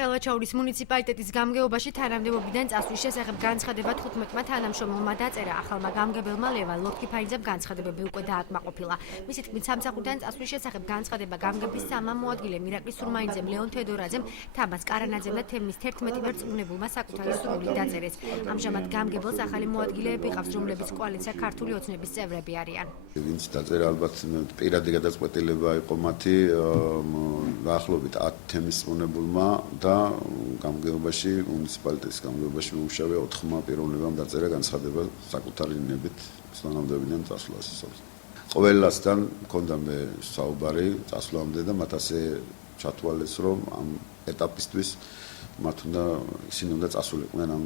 ხელვაჩაურის მუნიციპალიტეტის გამგეობაში თანამდებობიდან წასვლის შესახებ განცხადება 15-მა თანამშრომელმა დაწერა. ახალმა გამგებელმა ლევან ლოთქიფანიძემ განცხადებები უკვე დააკმაყოფილა. მისი თქმით, სამსახურიდან წასვლის შესახებ განცხადება გამგების სამმა მოადგილე მირაკლი სურმაინძემ, ლეონ თედორაძემ, თამას კარანაძემ და თემის 11 ვერწმუნებულმა საკუთარი სურვილით დაწერეს. ამჟამად გამგებელს ახალი მოადგილეები ყავს, რომლებიც კოალიცია ქართული ოცნების წევრები არიან. ვინც დაწერა ალბათ პირადი გადაწყვეტილება იყო მათი დაახლოებით 10 თემის მონებულმა და გამგეობაში მუნიციპალიტეტის გამგეობაში მომუშავე 4-მა პიროვნებამ დაწერა განცხადება საკუთარი ნებით თანამდებობიდან წასვლას. ყველასთან მქონდა მე საუბარი წასვლამდე და მათ ასე ჩათვალეს, რომ ამ ეტაპისთვის მათ ისინი უნდა წასულიყვნენ ამ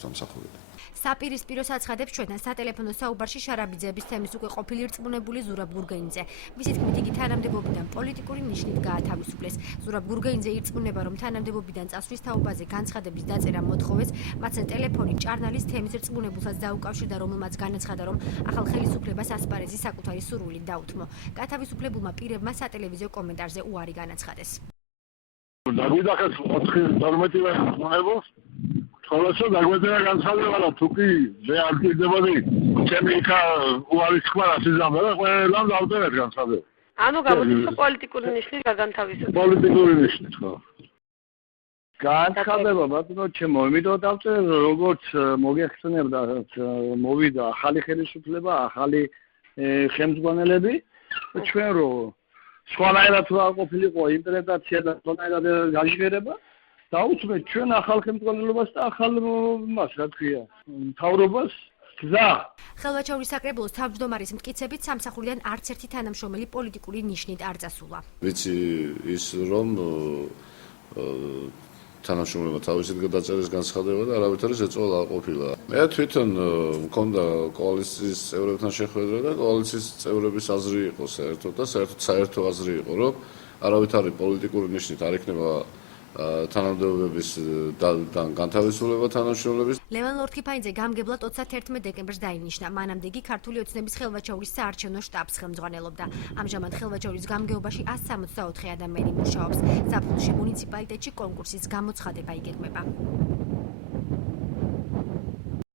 სამსახურიდან. საპირისპირო საცხადებს ჩვენთან სატელეფონო საუბარში შარაბიძეების თემის უკვე ყოფილი რწმუნებული ზურაბ გურგენიძე. მისი თქმით, იგი თანამდებობიდან პოლიტიკური ნიშნით გაათავისუფლეს. ზურაბ გურგენიძე ირწმუნება, რომ თანამდებობიდან წასვლის თაობაზე განცხადების დაწერა მოთხოვეს, მათთან ტელეფონით ჭარნალის თემის რწმუნებულსაც დაუკავშირდა, რომელმაც განაცხადა, რომ ახალ ხელისუფლებას ასპარეზი საკუთარი სურვილით დაუთმო. გათავისუფლებულმა პირებმა სატელევიზიო კომენტარზე უარი განაცხადეს. დაგვიდახეს 4-12 მოებოს ხოლოსო დაგვეწერა განცხადება, რომ თუკი მე არ გიდებოდი ჩემი იქა უარის თქმა რასიზამდა და ყველამ დავწერეთ განცხადება. ანუ გამოდის პოლიტიკური ნიშნით გაგანთავისუფლდა. პოლიტიკური ნიშნით, ხო. განცხადება ბატონო ჩემო, იმიტომ დავწერე, როგორც მოგეხსენებდა, მოვიდა ახალი ხელისუფლება, ახალი ხელმძღვანელები, ჩვენ რო სხვანაირად რა ყოფილიყო ინტერპრეტაცია და სხვანაირად გაჟღერება დაუწმეთ ჩვენ ახალ ხელმძღვანელობას და ახალ მას რა თქია მთავრობას გზა. ხელვაჩაურის საკრებულოს თავმჯდომარის მტკიცებით სამსახურიდან არც ერთი თანამშრომელი პოლიტიკური ნიშნით არ წასულა. ვიცი ის რომ თანამშრომლებმა თავისით გადაწერეს განცხადება და არავითარი შეწყვეტა არ ყოფილა. მე თვითონ მქონდა კოალიციის წევრებთან შეხვედრა და კოალიციის წევრების აზრი იყო საერთოდ და საერთო აზრი იყო, რომ არავითარი პოლიტიკური ნიშნით არ იქნება თანამდებობების განთავისუფლება თანამშრომლების. ლევან ლოთქიფანიძე გამგებლად 21 დეკემბერს დაინიშნა. მანამდე იგი ქართული ოცნების ხელვაჩაურის საარჩევნო შტაბს ხელმძღვანელობდა. ამჟამად ხელვაჩაურის გამგეობაში 164 ადამიანი მუშაობს. ზაფხულში მუნიციპალიტეტში კონკურსის გამოცხადება იგეგმება.